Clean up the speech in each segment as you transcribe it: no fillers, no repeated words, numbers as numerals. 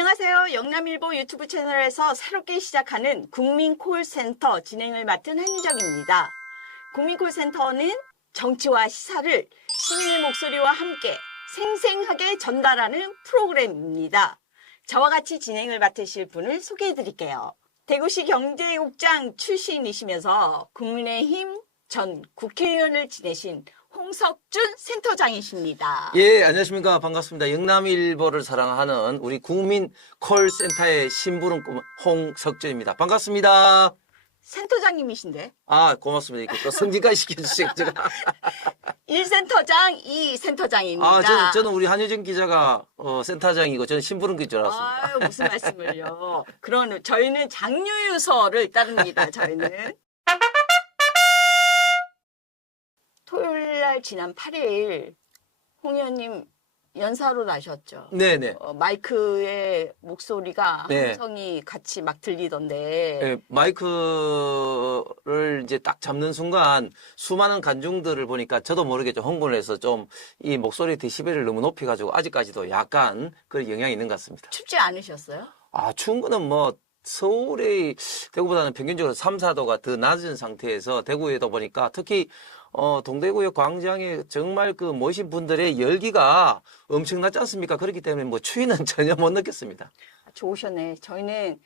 안녕하세요. 영남일보 유튜브 채널에서 새롭게 시작하는 국민콜센터 진행을 맡은 한유정입니다. 국민콜센터는 정치와 시사를 시민의 목소리와 함께 생생하게 전달하는 프로그램입니다. 저와 같이 진행을 맡으실 분을 소개해 드릴게요. 대구시 경제국장 출신이시면서 국민의힘 전 국회의원을 지내신 홍석준 센터장이십니다. 예, 안녕하십니까. 반갑습니다. 영남일보를 사랑하는 우리 국민 콜센터의 심부름꾼 홍석준입니다. 반갑습니다. 센터장님이신데? 아, 고맙습니다. 이렇게 또 성진까지 시켜주세요. 제가. 1센터장, 2센터장입니다. 저는 우리 한유정 기자가 센터장이고 저는 심부름꾼인 줄 알았습니다. 아유, 무슨 말씀을요. 저희는 장유유서를 따릅니다. 저희는. 토요일 날 지난 8일 홍 의원님 연사로 나셨죠? 네네. 마이크의 목소리가 네. 함성이 같이 막 들리던데. 네, 마이크를 이제 딱 잡는 순간 수많은 관중들을 보니까 저도 모르게 좀 흥분을 해서 좀 이 목소리 데시벨을 너무 높여가지고 아직까지도 약간 그 영향이 있는 것 같습니다. 춥지 않으셨어요? 아, 추운 거는 뭐 서울의 대구보다는 평균적으로 3, 4도가 더 낮은 상태에서 대구에도 보니까 특히 동대구역 광장에 정말 그 모이신 분들의 열기가 엄청나지 않습니까? 그렇기 때문에 뭐 추위는 전혀 못 느꼈습니다. 좋으셨네. 저희는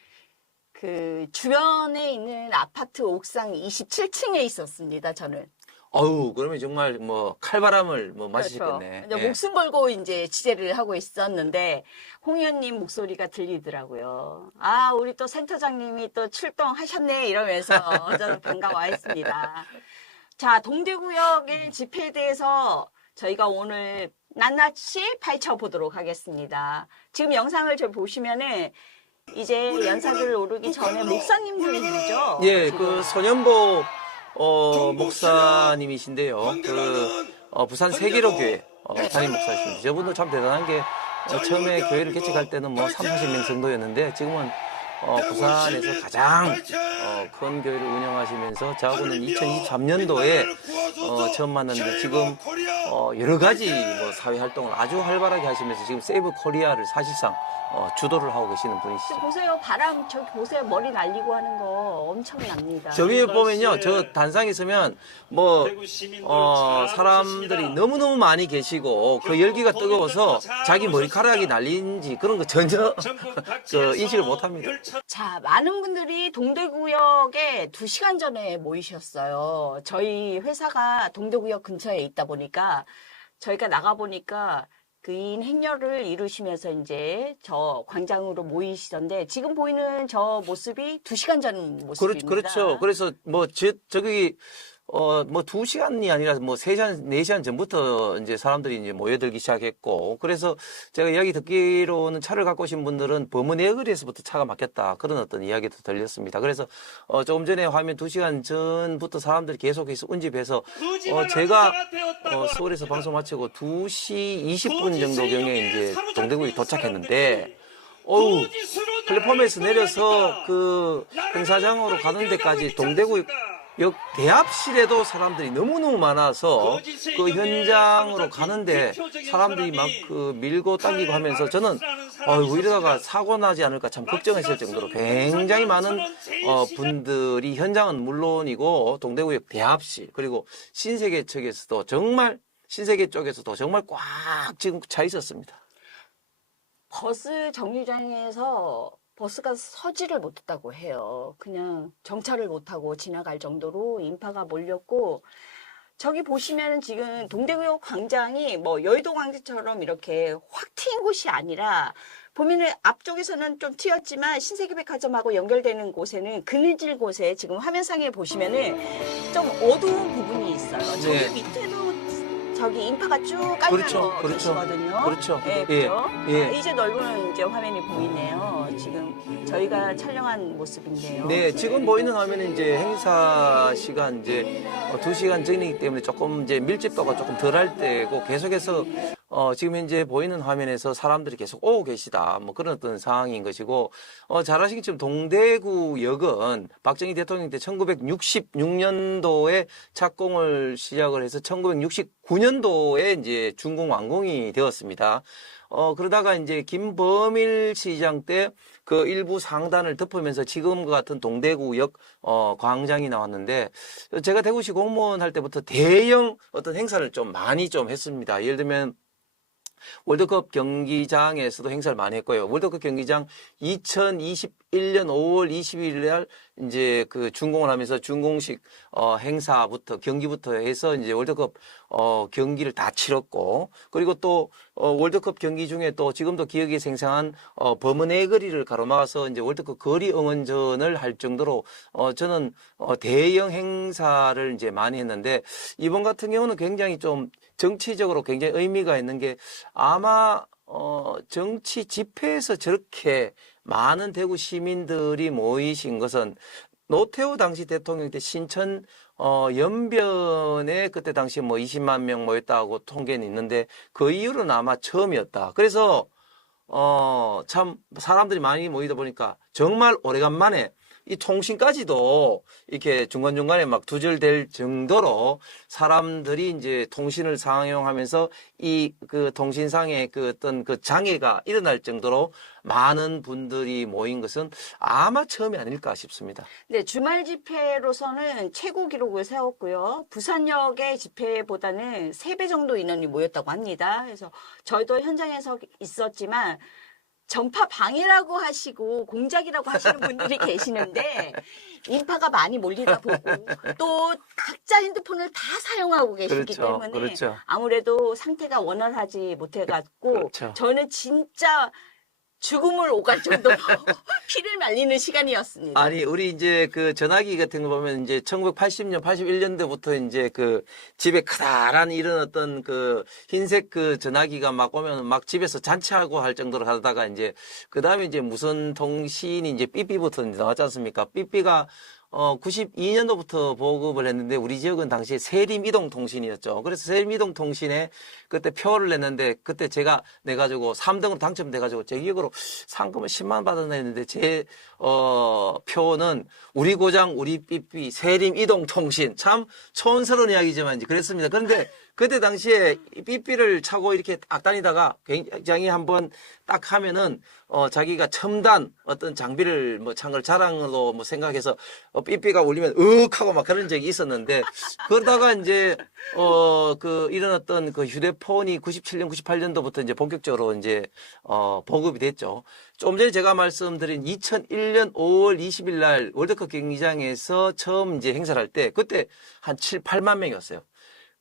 그 주변에 있는 아파트 옥상 27층에 있었습니다. 저는. 어우, 그러면 정말 뭐 칼바람을 뭐 마시셨겠네. 그렇죠. 목숨 걸고 이제 취재를 하고 있었는데 홍 의원님 목소리가 들리더라고요. 아, 우리 또 센터장님이 또 출동하셨네 이러면서 저는 반가워했습니다. 자, 동대구역의 집회에 대해서 저희가 오늘 낱낱이 파헤쳐 보도록 하겠습니다. 지금 영상을 저 보시면은 이제 연사들을 오르기 전에 목사님들이죠. 예, 그 손연보 목사님이신데요. 부산 세계로교회 담임 목사이십니다. 저분도 참 대단한 게 처음에 교회를 개척할 때는 뭐 3, 40명 정도였는데 지금은 부산에서 가장 큰 교회를 운영하시면서 저하고는 2023년도에 처음 만났는데 지금 여러 가지 뭐 사회 활동을 아주 활발하게 하시면서 지금 세이브 코리아를 사실상 주도를 하고 계시는 분이시죠. 보세요. 바람 저기 보세요. 머리 날리고 하는 거 엄청납니다. 저 위에 보면요. 저 단상에 서면 뭐 사람들이 너무너무 많이 계시고 그 열기가 뜨거워서 자기 머리카락이 날린지 그런 거 전혀 그 인식을 못합니다. 자, 많은 분들이 동대구역에 2시간 전에 모이셨어요. 저희 회사가 동대구역 근처에 있다 보니까 저희가 나가보니까 그 2인 행렬을 이루시면서 이제 저 광장으로 모이시던데 지금 보이는 저 모습이 2시간 전 모습입니다. 그렇죠. 그래서 뭐 저기 뭐 2시간이 아니라 뭐 3시간, 4시간 전부터 이제 사람들이 이제 모여들기 시작했고, 그래서 제가 이야기 듣기로는 차를 갖고 오신 분들은 범은해거리에서부터 차가 막혔다. 그런 어떤 이야기도 들렸습니다. 그래서 조금 전에 화면 2시간 전부터 사람들이 계속해서 운집해서 제가 서울에서 방송 마치고 2시 20분 정도경에 이제 동대구에 도착했는데, 어우, 플랫폼에서 내려서 그 행사장으로 가는 데까지 동대구역 대합실에도 사람들이 너무너무 많아서 그 현장으로 가는데 사람들이 막 그 밀고 당기고 하면서 저는 이러다가 사고 나지 않을까 참 걱정했을 정도로 굉장히 많은 분들이 현장은 물론이고 동대구역 대합실 그리고 신세계 쪽에서도 정말 꽉 지금 차 있었습니다. 버스 정류장에서 버스가 서지를 못했다고 해요. 그냥 정차를 못하고 지나갈 정도로 인파가 몰렸고, 저기 보시면은 지금 동대구역 광장이 뭐 여의도 광장처럼 이렇게 확 트인 곳이 아니라 보면은 앞쪽에서는 좀 튀었지만 신세계백화점하고 연결되는 곳에는 그늘질 곳에 지금 화면상에 보시면은 좀 어두운 부분이 있어요. 저기 네. 밑에도 저기 인파가 쭉 깔려 그렇죠. 계시거든요. 그렇죠. 네, 예, 그죠? 예. 이제 넓은 이제 화면이 보이네요. 지금 저희가 촬영한 모습인데요. 네, 지금 보이는 화면은 이제 행사 시간 이제 2시간 전이기 때문에 조금 이제 밀집도가 조금 덜할 때고 계속해서 지금 현재 보이는 화면에서 사람들이 계속 오고 계시다. 뭐 그런 어떤 상황인 것이고, 잘 아시겠지만 동대구역은 박정희 대통령 때 1966년도에 착공을 시작을 해서 1969년도에 이제 준공 완공이 되었습니다. 그러다가 이제 김범일 시장 때 그 일부 상단을 덮으면서 지금과 같은 동대구역 광장이 나왔는데, 제가 대구시 공무원 할 때부터 대형 어떤 행사를 좀 많이 좀 했습니다. 예를 들면 월드컵 경기장에서도 행사를 많이 했고요. 월드컵 경기장 2021년 5월 20일 날 이제 그 준공을 하면서 준공식 행사부터 경기부터 해서 이제 월드컵 경기를 다 치렀고, 그리고 또 월드컵 경기 중에 또 지금도 기억이 생생한 범은의 거리를 가로막아서 이제 월드컵 거리 응원전을 할 정도로 저는 대형 행사를 이제 많이 했는데, 이번 같은 경우는 굉장히 좀 정치적으로 굉장히 의미가 있는 게, 아마 정치 집회에서 저렇게 많은 대구 시민들이 모이신 것은 노태우 당시 대통령 때 신천 연변에 그때 당시 뭐 20만 명 모였다고 통계는 있는데, 그 이후로는 아마 처음이었다. 그래서 참 사람들이 많이 모이다 보니까 정말 오래간만에 이 통신까지도 이렇게 중간중간에 막 두절될 정도로 사람들이 이제 통신을 사용하면서 이 그 통신상의 그 어떤 그 장애가 일어날 정도로 많은 분들이 모인 것은 아마 처음이 아닐까 싶습니다. 네, 주말 집회로서는 최고 기록을 세웠고요. 부산역의 집회보다는 3배 정도 인원이 모였다고 합니다. 그래서 저희도 현장에서 있었지만 전파 방해라고 하시고 공작이라고 하시는 분들이 계시는데, 인파가 많이 몰리다 보고 또 각자 핸드폰을 다 사용하고 계시기 그렇죠, 때문에 그렇죠. 아무래도 상태가 원활하지 못해갖고 그렇죠. 저는 진짜 죽음을 오갈 정도로 피를 말리는 시간이었습니다. 아니, 우리 이제 그 전화기 같은 거 보면 이제 1980년, 81년도부터 이제 그 집에 커다란 이런 어떤 그 흰색 그 전화기가 막 오면 막 집에서 잔치하고 할 정도로 하다가 이제 그 다음에 이제 무선 통신이 이제 삐삐부터 이제 나왔지 않습니까? 삐삐가 92년도부터 보급을 했는데, 우리 지역은 당시에 세림이동통신이었죠. 그래서 세림이동통신에 그때 표를 냈는데, 그때 제가 내가지고 3등으로 당첨돼가지고 제 기억으로 상금을 10만 원 받아냈는데, 제 표는 우리 고장 우리 삐삐 세림이동통신, 참 촌스러운 이야기지만 이제 그랬습니다. 그런데 그때 당시에 삐삐를 차고 이렇게 딱 다니다가 굉장히 한번 딱 하면은 자기가 첨단 어떤 장비를 뭐 찬 걸 자랑으로 뭐 생각해서 삐삐가 울리면 으윽 하고 막 그런 적이 있었는데, 그러다가 이제 그 이런 어떤 그 휴대폰이 97년 98년도부터 이제 본격적으로 이제 보급이 됐죠. 좀 전에 제가 말씀드린 2001년 5월 20일 날 월드컵 경기장에서 처음 이제 행사를 할 때 그때 한 7, 8만 명이었어요.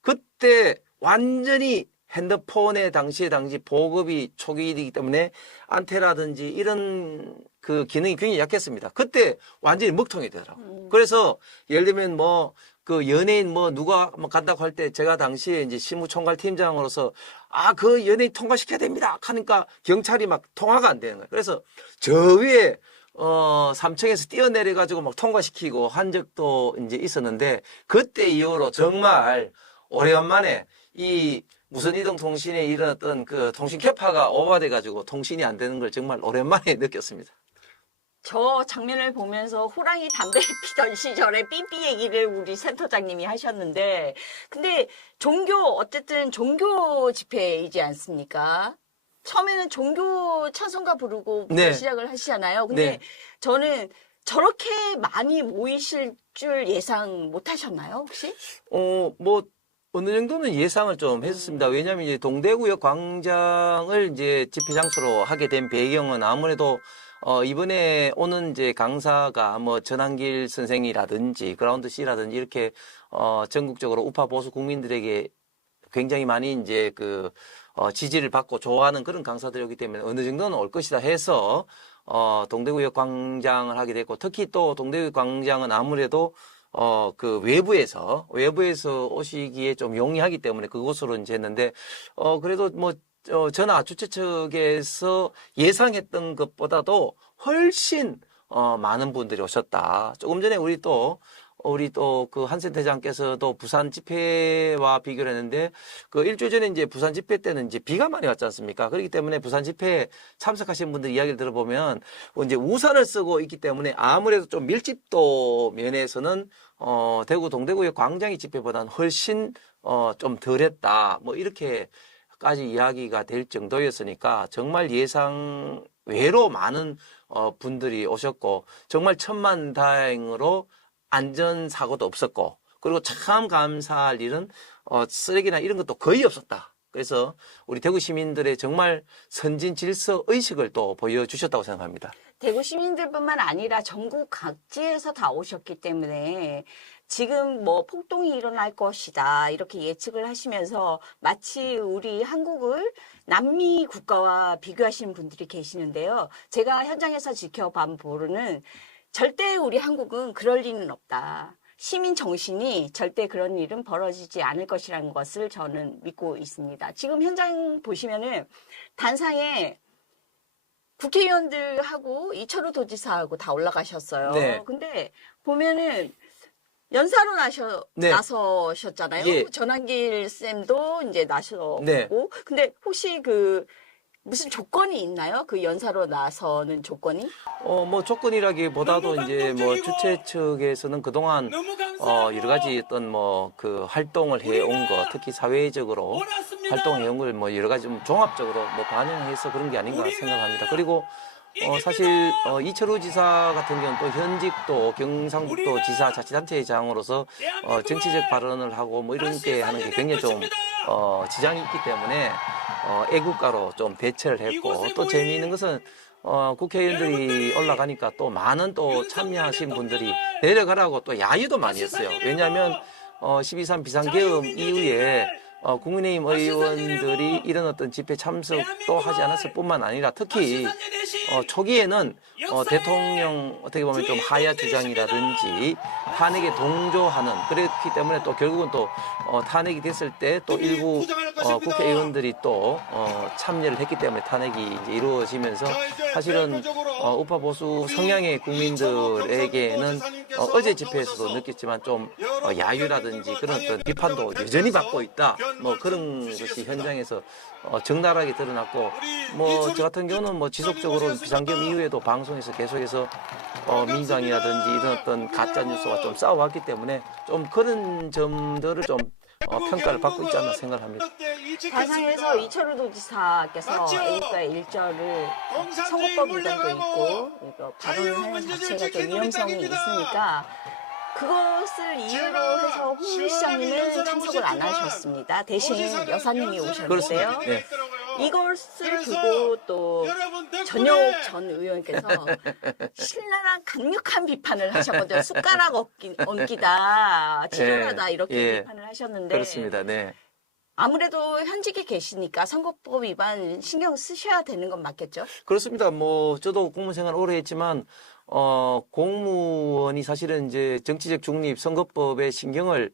그때 완전히 핸드폰에 당시 보급이 초기이기 때문에 안테라든지 이런 그 기능이 굉장히 약했습니다. 그때 완전히 먹통이 되더라고요. 그래서 예를 들면 뭐 그 연예인 뭐 누가 뭐 간다고 할 때 제가 당시에 이제 시무총괄 팀장으로서 그 연예인 통과시켜야 됩니다 하니까 경찰이 막 통화가 안 되는 거예요. 그래서 저 위에 3층에서 뛰어내려가지고 막 통과시키고 한 적도 이제 있었는데, 그때 이후로 정말 오래간만에 이 무선 이동 통신에 이런 어떤 그 통신 캐파가 오버돼가지고 통신이 안 되는 걸 정말 오랜만에 느꼈습니다. 저 장면을 보면서 호랑이 담배 피던 시절에 삐삐 얘기를 우리 센터장님이 하셨는데, 근데 어쨌든 종교 집회이지 않습니까? 처음에는 종교 찬송가 부르고 네. 시작을 하시잖아요. 근데 네. 저는 저렇게 많이 모이실 줄 예상 못 하셨나요, 혹시? 뭐 어느 정도는 예상을 좀 했었습니다. 왜냐하면 이제 동대구역 광장을 이제 집회 장소로 하게 된 배경은 아무래도 이번에 오는 이제 강사가 뭐 전한길 선생이라든지 그라운드 C라든지 이렇게 전국적으로 우파 보수 국민들에게 굉장히 많이 이제 그 지지를 받고 좋아하는 그런 강사들이기 때문에 어느 정도는 올 것이다 해서 동대구역 광장을 하게 됐고, 특히 또 동대구역 광장은 아무래도 그 외부에서 오시기에 좀 용이하기 때문에 그곳으로 이제 했는데, 그래도 뭐 전화 주최 측에서 예상했던 것보다도 훨씬 많은 분들이 오셨다. 조금 전에 우리 또 우리 또 그 한 센터장께서도 부산 집회와 비교를 했는데 그 일주일 전에 이제 부산 집회 때는 이제 비가 많이 왔지 않습니까? 그렇기 때문에 부산 집회에 참석하신 분들 이야기를 들어보면 이제 우산을 쓰고 있기 때문에 아무래도 좀 밀집도 면에서는 대구 동대구의 광장의 집회보다는 훨씬 좀 덜했다. 뭐 이렇게까지 이야기가 될 정도였으니까 정말 예상 외로 많은 분들이 오셨고 정말 천만다행으로 안전사고도 없었고 그리고 참 감사할 일은 쓰레기나 이런 것도 거의 없었다. 그래서 우리 대구 시민들의 정말 선진 질서 의식을 또 보여주셨다고 생각합니다. 대구 시민들뿐만 아니라 전국 각지에서 다 오셨기 때문에 지금 뭐 폭동이 일어날 것이다 이렇게 예측을 하시면서 마치 우리 한국을 남미 국가와 비교하시는 분들이 계시는데요. 제가 현장에서 지켜본 보로는 절대 우리 한국은 그럴 리는 없다. 시민 정신이 절대 그런 일은 벌어지지 않을 것이라는 것을 저는 믿고 있습니다. 지금 현장 보시면은 단상에 국회의원들하고 이철우 도지사하고 다 올라가셨어요. 네. 근데 보면은 연사로 네. 나서셨잖아요. 예. 전한길 쌤도 이제 나서고. 네. 근데 혹시 그 무슨 조건이 있나요? 그 연사로 나서는 조건이? 뭐 조건이라기보다도 이제 뭐 주최 측에서는 그동안 여러 가지 어떤 뭐 그 활동을 해온 거, 특히 사회적으로 활동해온 걸 뭐 여러 가지 좀 종합적으로 뭐 반영해서 그런 게 아닌가 생각합니다. 그리고 사실 이철우 지사 같은 경우는 또 현직도 경상북도 지사 자치단체장으로서 정치적 발언을 하고 뭐 이런 게 하는 게 굉장히 좀 지장이 있기 때문에 애국가로 좀 대처를 했고 또 재미있는 것은 국회의원들이 올라가니까 또 많은 또 참여하신 분들이 내려가라고 또 야유도 많이 했어요. 왜냐하면 12.3 비상계엄 이후에 국민의힘 의원들이 이런 어떤 집회 참석도 하지 않았을 뿐만 아니라 특히 초기에는 대통령 어떻게 보면 좀 하야 주장이라든지 탄핵에 동조하는 그렇기 때문에 또 결국은 또 탄핵이 됐을 때 또 일부 국회의원들이 또 참여를 했기 때문에 탄핵이 이제 이루어지면서 사실은 우파 보수 성향의 국민들에게는 어제 집회에서도 느꼈지만 좀 야유라든지 그런 어떤 비판도 여전히 받고 있다. 뭐 그런 것이 현장에서 적나라하게 드러났고 뭐 저 같은 경우는 뭐 지속적으로 비상계엄 이후에도 방송에서 계속해서 민주당이라든지 이런 어떤 가짜 뉴스와 좀 싸워왔기 때문에 좀 그런 점들을 좀 평가를 받고 있지 않나 생각합니다. 단상에서 이철우 도지사께서 애국가의 일절을 선거법 위반도 있고 이거 발언을 하는 자체가 좀 위험성이 있으니까 그것을 이유로 해서 홍 시장님은 참석을 안 하셨습니다. 대신 여사님이 오셨는데요. 그렇습니다. 네. 이것을 두고 또 전효옥 전 의원께서 신랄한 강력한 비판을 하셨거든요. 숟가락 얹기다, 치졸하다 이렇게 예. 비판을 하셨는데 그렇습니다. 네. 아무래도 현직에 계시니까 선거법 위반 신경 쓰셔야 되는 건 맞겠죠? 그렇습니다. 뭐 저도 공무원 생활 오래 했지만 공무원이 사실은 이제 정치적 중립 선거법에 신경을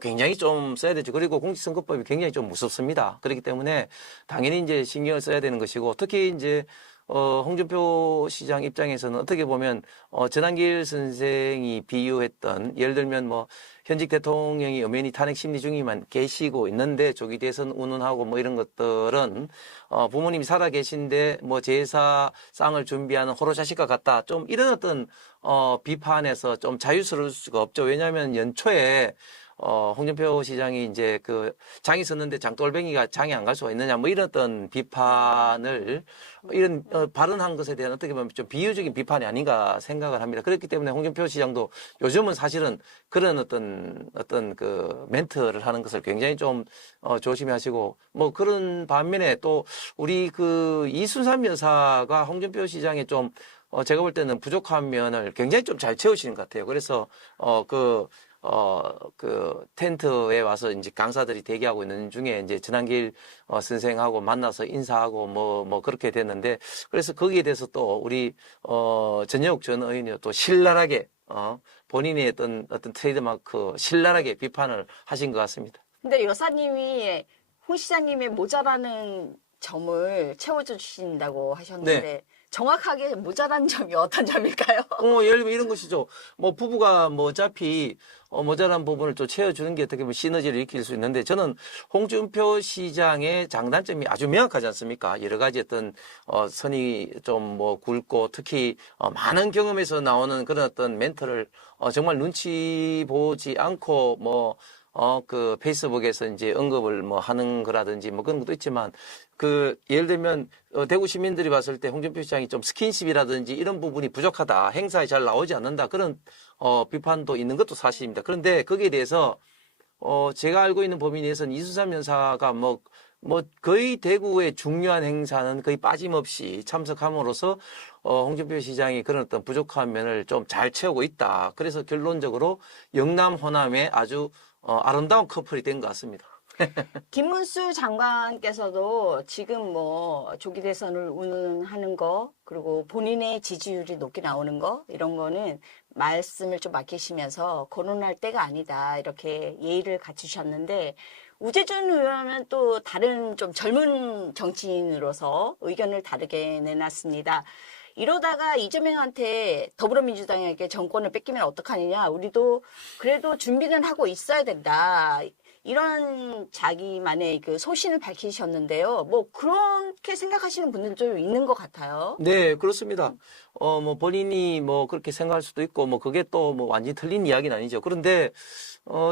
굉장히 좀 써야 되죠. 그리고 공직선거법이 굉장히 좀 무섭습니다. 그렇기 때문에 당연히 이제 신경을 써야 되는 것이고 특히 이제 홍준표 시장 입장에서는 어떻게 보면 전한길 선생이 비유했던 예를 들면 뭐 현직 대통령이 엄연히 탄핵 심리 중이만 계시고 있는데 조기 대선 운운하고 뭐 이런 것들은 부모님이 살아 계신데 뭐 제사상을 준비하는 호로자식과 같다. 좀 이런 어떤 비판에서 좀 자유스러울 수가 없죠. 왜냐하면 연초에 홍준표 시장이 이제 그 장이 섰는데 장돌뱅이가 장이 안 갈 수가 있느냐 뭐 이런 어떤 비판을 이런 발언한 것에 대한 어떻게 보면 좀 비유적인 비판이 아닌가 생각을 합니다. 그렇기 때문에 홍준표 시장도 요즘은 사실은 그런 어떤 그 멘트를 하는 것을 굉장히 좀 조심하시고 뭐 그런 반면에 또 우리 그 이순삼 여사가 홍준표 시장의 좀 제가 볼 때는 부족한 면을 굉장히 좀 잘 채우시는 것 같아요. 그래서 그 텐트에 와서 이제 강사들이 대기하고 있는 중에 이제 전한길 선생하고 만나서 인사하고 뭐 그렇게 됐는데 그래서 거기에 대해서 또 우리 전효옥 전 의원이 또 신랄하게 본인의 어떤 트레이드마크 신랄하게 비판을 하신 것 같습니다. 근데 여사님이 홍 시장님의 모자라는 점을 채워주신다고 하셨는데 네. 정확하게 모자란 점이 어떤 점일까요? 예를 들면 이런 것이죠. 뭐 부부가 뭐 어차피 모자란 부분을 또 채워주는 게 어떻게 보면 시너지를 일으킬 수 있는데 저는 홍준표 시장의 장단점이 아주 명확하지 않습니까? 여러 가지 어떤 선이 좀 뭐 굵고 특히 많은 경험에서 나오는 그런 어떤 멘트를 정말 눈치 보지 않고 뭐 그 페이스북에서 이제 언급을 뭐 하는 거라든지 뭐 그런 것도 있지만 그 예를 들면 대구 시민들이 봤을 때 홍준표 시장이 좀 스킨십이라든지 이런 부분이 부족하다. 행사에 잘 나오지 않는다. 그런 비판도 있는 것도 사실입니다. 그런데 거기에 대해서 제가 알고 있는 범위 내에서는 이수삼 여사가 뭐 거의 대구의 중요한 행사는 거의 빠짐없이 참석함으로써 홍준표 시장이 그런 어떤 부족한 면을 좀 잘 채우고 있다. 그래서 결론적으로 영남 호남의 아주 아름다운 커플이 된 것 같습니다. 김문수 장관께서도 지금 뭐 조기 대선을 운운하는 거 그리고 본인의 지지율이 높게 나오는 거 이런 거는 말씀을 좀 아끼시면서 거론할 때가 아니다 이렇게 예의를 갖추셨는데 우재준 의원은 또 다른 좀 젊은 정치인으로서 의견을 다르게 내놨습니다. 이러다가 이재명한테 더불어민주당에게 정권을 뺏기면 어떡하느냐. 우리도 그래도 준비는 하고 있어야 된다. 이런 자기만의 그 소신을 밝히셨는데요. 뭐 그렇게 생각하시는 분들도 있는 것 같아요. 네, 그렇습니다. 뭐 본인이 뭐 그렇게 생각할 수도 있고 뭐 그게 또 뭐 완전히 틀린 이야기는 아니죠. 그런데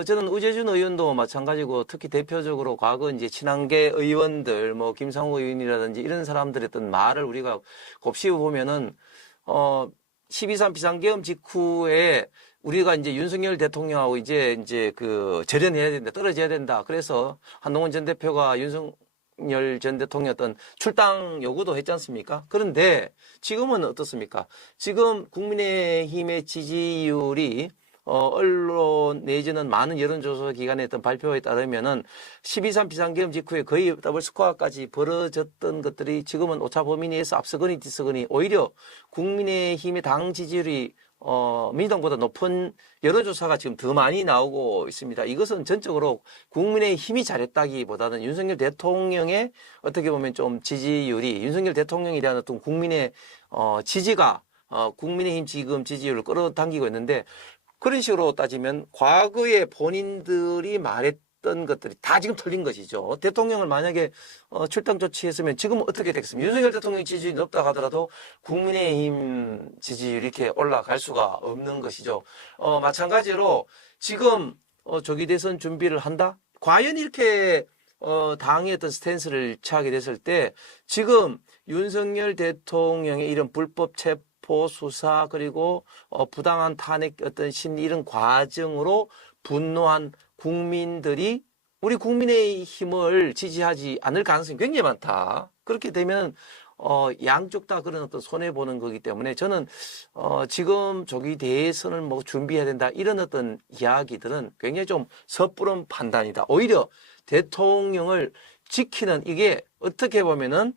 저는 우재준 의원도 마찬가지고 특히 대표적으로 과거 이제 친한계 의원들 뭐 김상우 의원이라든지 이런 사람들의 어떤 말을 우리가 곱씹어 보면은 12.3 비상계엄 직후에 우리가 이제 윤석열 대통령하고 이제 그 절연해야 된다, 떨어져야 된다. 그래서 한동훈 전 대표가 윤석열 전 대통령 어떤 출당 요구도 했지 않습니까? 그런데 지금은 어떻습니까? 지금 국민의힘의 지지율이 언론 내지는 많은 여론조사 기관의 어떤 발표에 따르면은 12.3 비상계엄 직후에 거의 더블 스코어까지 벌어졌던 것들이 지금은 오차 범위 내에서 앞서거니 뒤서거니 오히려 국민의힘의 당 지지율이 민주당보다 높은 여론조사가 지금 더 많이 나오고 있습니다. 이것은 전적으로 국민의힘이 잘했다기보다는 윤석열 대통령의 어떻게 보면 좀 지지율이 윤석열 대통령에 대한 어떤 국민의 지지가 국민의힘 지금 지지율을 끌어당기고 있는데 그런 식으로 따지면 과거에 본인들이 말했던 것들이 다 지금 틀린 것이죠. 대통령을 만약에 출당 조치했으면 지금 어떻게 됐겠습니까? 윤석열 대통령 지지율이 높다 하더라도 국민의힘 지지율이 이렇게 올라갈 수가 없는 것이죠. 마찬가지로 지금 조기 대선 준비를 한다? 과연 이렇게 당의 어떤 스탠스를 취하게 됐을 때 지금 윤석열 대통령의 이런 불법 체포 수사 그리고 부당한 탄핵 어떤 심리 이런 과정으로 분노한 국민들이 우리 국민의힘을 지지하지 않을 가능성이 굉장히 많다. 그렇게 되면 양쪽 다 그런 어떤 손해 보는 거기 때문에 저는 지금 조기 대선을 뭐 준비해야 된다 이런 어떤 이야기들은 굉장히 좀 섣부른 판단이다. 오히려 대통령을 지키는 이게 어떻게 보면은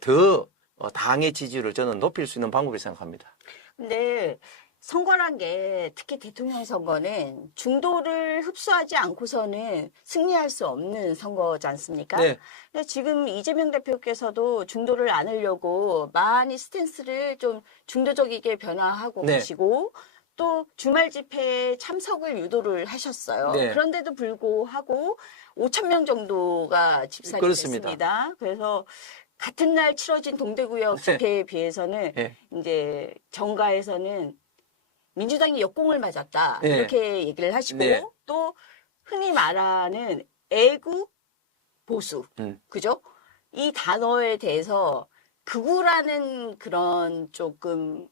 더 당의 지지율을 저는 높일 수 있는 방법이라고 생각합니다. 근데 선거란 게 특히 대통령 선거는 중도를 흡수하지 않고서는 승리할 수 없는 선거지 않습니까? 네. 근데 지금 이재명 대표께서도 중도를 안으려고 많이 스탠스를 좀 중도적이게 변화하고 네. 계시고 또 주말 집회에 참석을 유도를 하셨어요. 네. 그런데도 불구하고 5천 명 정도가 집산이 그렇습니다. 됐습니다. 그래서 같은 날 치러진 동대구역 집회에 비해서는 네. 이제 정가에서는 민주당이 역공을 맞았다 네. 이렇게 얘기를 하시고 네. 또 흔히 말하는 애국 보수 그죠? 이 단어에 대해서 극우라는 그런 조금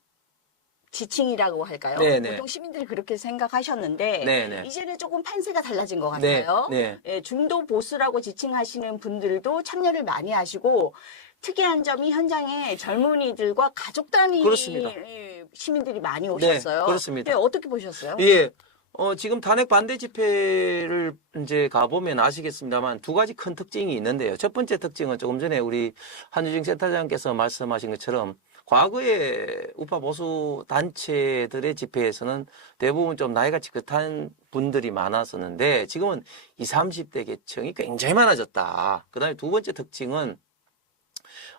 지칭이라고 할까요? 네네. 보통 시민들이 그렇게 생각하셨는데 네네. 이제는 조금 판세가 달라진 것 네. 같아요. 네. 예, 중도 보수라고 지칭하시는 분들도 참여를 많이 하시고 특이한 점이 현장에 젊은이들과 가족 단위 그렇습니다. 시민들이 많이 오셨어요. 네, 그렇습니다. 네, 어떻게 보셨어요? 예. 지금 탄핵 반대 집회를 이제 가보면 아시겠습니다만 두 가지 큰 특징이 있는데요. 첫 번째 특징은 조금 전에 우리 한유정 센터장께서 말씀하신 것처럼 과거에 우파 보수 단체들의 집회에서는 대부분 좀 나이가 지긋한 분들이 많았었는데 지금은 20, 30대 계층이 굉장히 많아졌다. 그 다음에 두 번째 특징은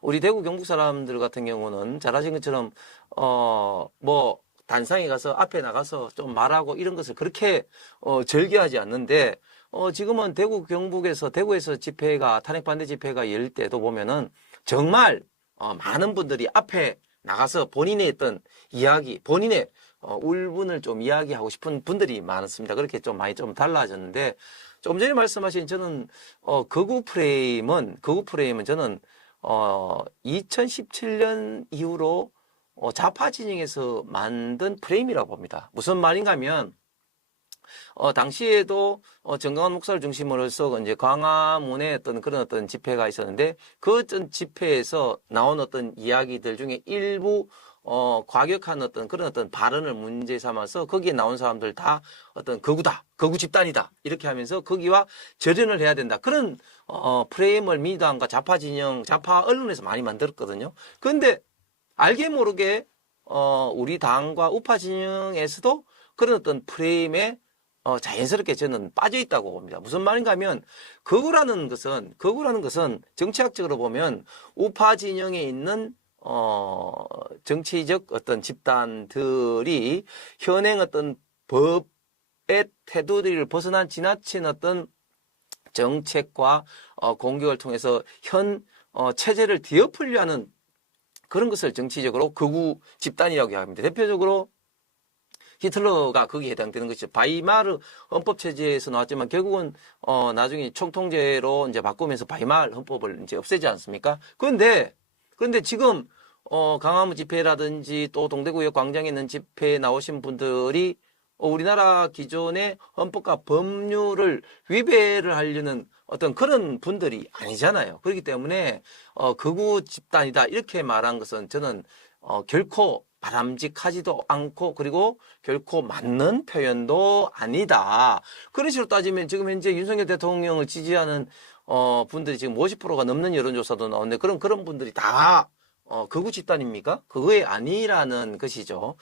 우리 대구 경북 사람들 같은 경우는 잘 아신 것처럼 뭐 단상에 가서 앞에 나가서 좀 말하고 이런 것을 그렇게 즐겨하지 않는데 지금은 대구 경북에서 대구에서 집회가 탄핵 반대 집회가 열릴 때도 보면은 정말 많은 분들이 앞에 나가서 본인의 어떤 이야기, 본인의 울분을 좀 이야기하고 싶은 분들이 많았습니다. 그렇게 좀 많이 좀 달라졌는데 좀 전에 말씀하신 저는 극우 프레임은 저는 2017년 이후로 좌파 진영에서 만든 프레임이라고 봅니다. 무슨 말인가 하면 당시에도 정강원 목사를 중심으로 해서 이제 광화문에 어떤 그런 어떤 집회가 있었는데 그 어떤 집회에서 나온 어떤 이야기들 중에 일부 과격한 어떤 그런 어떤 발언을 문제 삼아서 거기에 나온 사람들 다 어떤 극우다, 극우 집단이다 이렇게 하면서 거기와 절연을 해야 된다 그런 프레임을 민주당과 좌파 진영, 좌파 언론에서 많이 만들었거든요. 그런데 알게 모르게 우리 당과 우파 진영에서도 그런 어떤 프레임에 자연스럽게 저는 빠져 있다고 봅니다. 무슨 말인가 하면 극우라는 것은 정치학적으로 보면 우파 진영에 있는 정치적 어떤 집단들이 현행 어떤 법의 테두리를 벗어난 지나친 어떤 정책과 공격을 통해서 현 체제를 뒤엎으려 하는 그런 것을 정치적으로 극우 집단이라고 합니다. 대표적으로 히틀러가 거기에 해당되는 것이죠. 바이마르 헌법 체제에서 나왔지만 결국은 나중에 총통제로 이제 바꾸면서 바이마르 헌법을 이제 없애지 않습니까? 그런데 지금 강화문 집회라든지 또 동대구역 광장에 있는 집회에 나오신 분들이 우리나라 기존의 헌법과 법률을 위배를 하려는 어떤 그런 분들이 아니잖아요. 그렇기 때문에 극우 집단이다 이렇게 말한 것은 저는 결코 바람직하지도 않고 그리고 결코 맞는 표현도 아니다. 그런 식으로 따지면 지금 현재 윤석열 대통령을 지지하는 분들이 지금 50%가 넘는 여론조사도 나오는데 그런 분들이 다 극우 집단입니까? 그거에 아니라는 것이죠.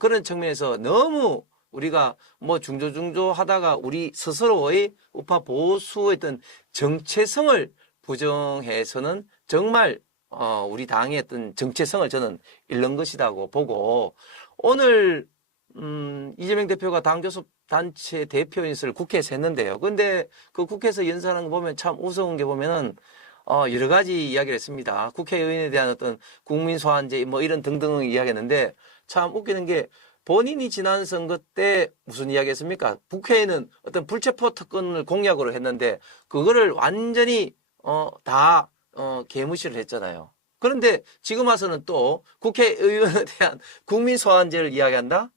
그런 측면에서 너무 우리가 뭐 중조중조 하다가 우리 스스로의 우파 보수의 어떤 정체성을 부정해서는 정말 우리 당의 어떤 정체성을 저는 잃는 것이라고 보고 오늘 이재명 대표가 당교섭 단체 대표 인수를 국회에서 했는데요. 근데 그 국회에서 연설하는 거 보면 참 우스운 게 보면은 여러 가지 이야기를 했습니다. 국회의원에 대한 어떤 국민 소환제 뭐 이런 등등 이야기했는데 참 웃기는 게 본인이 지난 선거 때 무슨 이야기 했습니까? 국회에는 어떤 불체포 특권을 공약으로 했는데 그거를 완전히 다 개무시를 했잖아요. 그런데 지금 와서는 또 국회의원에 대한 국민 소환제를 이야기한다?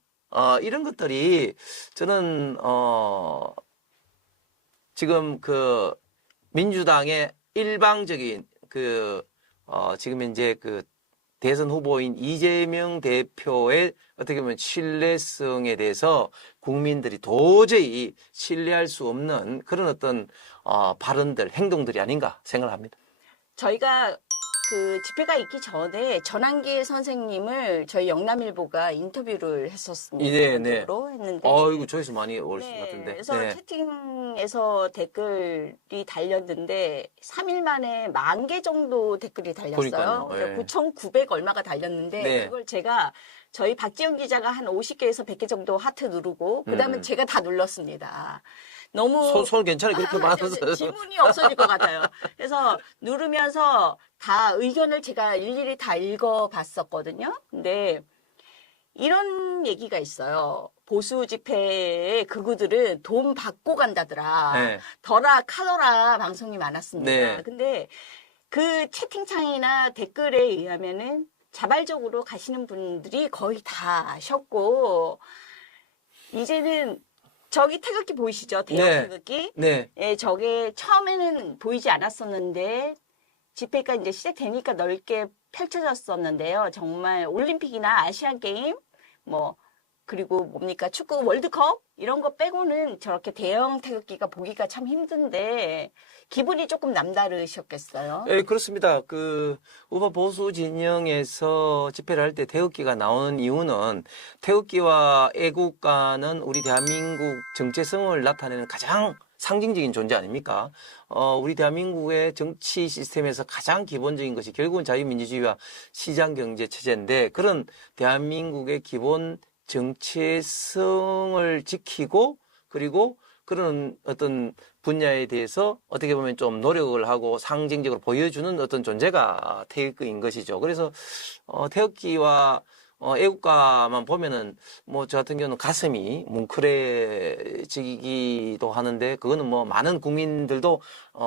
이런 것들이 저는 지금 그 민주당의 일방적인 지금 현재 그 대선 후보인 이재명 대표의 어떻게 보면 신뢰성에 대해서 국민들이 도저히 신뢰할 수 없는 그런 어떤 발언들, 행동들이 아닌가 생각을 합니다. 저희가 그 집회가 있기 전에 전한길 선생님을 저희 영남일보가 인터뷰를 했었습니다. 네, 네. 단독으로 했는데. 이거 조회수 많이 오르신 네, 것 같은데. 그래서 네. 채팅에서 댓글이 달렸는데 3일 만에 10,000개 정도 댓글이 달렸어요. 그러니까요. 네. 9,900 얼마가 달렸는데 네. 그걸 제가 저희 박지영 기자가 한 50개에서 100개 정도 하트 누르고 그다음에 제가 다 눌렀습니다. 너무 손 괜찮아요. 그렇게 많아서. 지문이 없어질 것 같아요. 그래서 누르면서 다 의견을 제가 일일이 다 읽어봤었거든요. 근데 이런 얘기가 있어요. 보수 집회의 극우들은 돈 받고 간다더라. 네. 더라 카더라 방송이 많았습니다. 네. 근데 그 채팅창이나 댓글에 의하면은 자발적으로 가시는 분들이 거의 다 하셨고 이제는 저기 태극기 보이시죠? 대형 네. 태극기. 네. 예, 저게 처음에는 보이지 않았었는데 집회가 이제 시작되니까 넓게 펼쳐졌었는데요. 정말 올림픽이나 아시안 게임 뭐 그리고 뭡니까 축구 월드컵 이런 거 빼고는 저렇게 대형 태극기가 보기가 참 힘든데 기분이 조금 남다르셨겠어요. 예, 그렇습니다. 그 우파 보수 진영에서 집회를 할 때 태극기가 나오는 이유는 태극기와 애국가는 우리 대한민국 정체성을 나타내는 가장 상징적인 존재 아닙니까? 우리 대한민국의 정치 시스템에서 가장 기본적인 것이 결국은 자유민주주의와 시장경제 체제인데 그런 대한민국의 기본 정체성을 지키고 그리고 그런 어떤 분야에 대해서 어떻게 보면 좀 노력을 하고 상징적으로 보여주는 어떤 존재가 태극기인 것이죠. 그래서 태극기와 애국가만 보면은 뭐 저 같은 경우는 가슴이 뭉클해지기도 하는데 그거는 뭐 많은 국민들도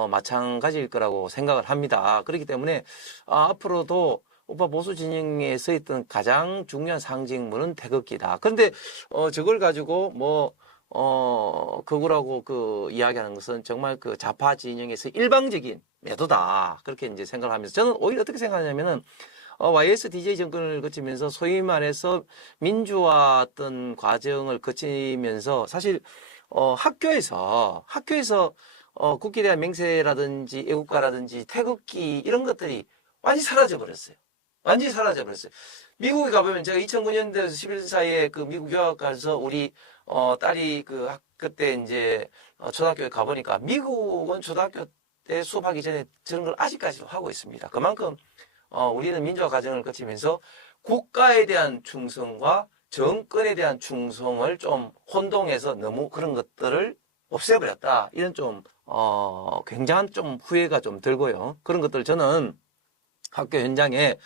마찬가지일 거라고 생각을 합니다. 그렇기 때문에 앞으로도 우파 보수 진영에 서 있던 가장 중요한 상징물은 태극기다. 그런데 저걸 가지고 뭐 극우라고 그 이야기하는 것은 정말 그 좌파 진영에서 일방적인 매도다. 그렇게 이제 생각을 하면서 저는 오히려 어떻게 생각하냐면은 YS DJ 정권을 거치면서 소위 말해서 민주화 어떤 과정을 거치면서 사실 학교에서 국기에 대한 맹세라든지 애국가라든지 태극기 이런 것들이 완전히 사라져 버렸어요. 완전히 사라져 버렸어요. 미국에 가보면 제가 2009년도에서 11년 사이에 그 미국 유학 가서 우리 딸이 그때 이제 초등학교에 가보니까 미국은 초등학교 때 수업하기 전에 저런 걸 아직까지도 하고 있습니다. 그만큼 우리는 민주화 과정을 거치면서 국가에 대한 충성과 정권에 대한 충성을 좀 혼동해서 너무 그런 것들을 없애버렸다. 이런 좀 굉장한 좀 후회가 좀 들고요. 그런 것들 저는 학교 현장에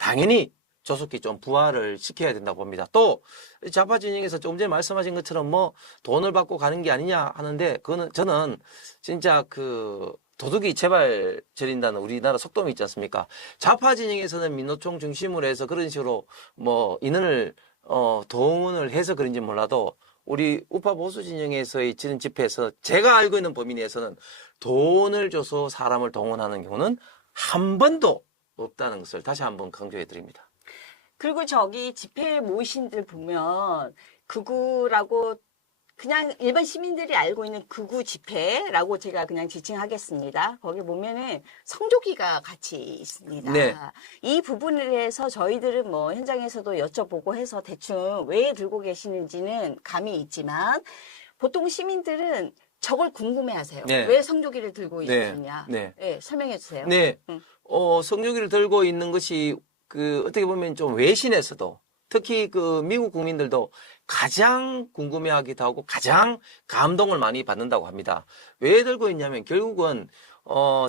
당연히 조속히 좀 부활을 시켜야 된다고 봅니다. 또 좌파 진영에서 조금 전에 말씀하신 것처럼 뭐 돈을 받고 가는 게 아니냐 하는데 그거는 저는 진짜 그 도둑이 제발 저린다는 우리나라 속담이 있지 않습니까? 좌파 진영에서는 민노총 중심으로 해서 그런 식으로 뭐 인원을 동원을 해서 그런지 몰라도 우리 우파 보수 진영에서의 지는 집회에서 제가 알고 있는 범위 내에서는 돈을 줘서 사람을 동원하는 경우는 한 번도 없다는 것을 다시 한번 강조해 드립니다. 그리고 저기 집회에 모이신들 보면 극우라고 그냥 일반 시민들이 알고 있는 극우 집회라고 제가 그냥 지칭하겠습니다. 거기 보면은 성조기가 같이 있습니다. 네. 이 부분에 대해서 저희들은 뭐 현장에서도 여쭤보고 해서 대충 왜 들고 계시는지는 감이 있지만 보통 시민들은 저걸 궁금해하세요. 네. 왜 성조기를 들고 네. 있느냐? 네. 네, 설명해 주세요. 네. 응. 성조기를 들고 있는 것이 그 어떻게 보면 좀 외신에서도 특히 그 미국 국민들도 가장 궁금해하기도 하고 가장 감동을 많이 받는다고 합니다. 왜 들고 있냐면 결국은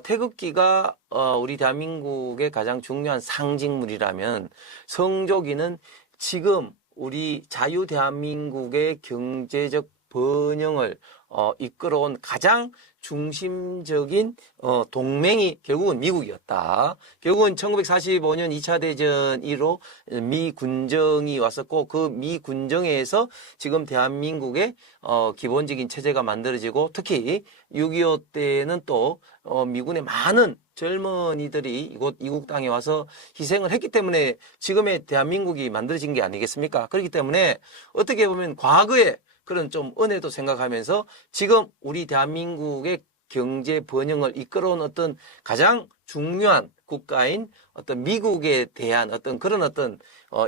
태극기가 우리 대한민국의 가장 중요한 상징물이라면 성조기는 지금 우리 자유 대한민국의 경제적 번영을 이끌어온 가장 중심적인 동맹이 결국은 미국이었다. 결국은 1945년 2차 대전 이후로 미 군정이 왔었고 그 미 군정에서 지금 대한민국의 기본적인 체제가 만들어지고 특히 6.25 때는 또 미군의 많은 젊은이들이 이국 땅에 와서 희생을 했기 때문에 지금의 대한민국이 만들어진 게 아니겠습니까? 그렇기 때문에 어떻게 보면 과거에 그런 좀 은혜도 생각하면서 지금 우리 대한민국의 경제 번영을 이끌어온 어떤 가장 중요한 국가인 어떤 미국에 대한 어떤 그런 어떤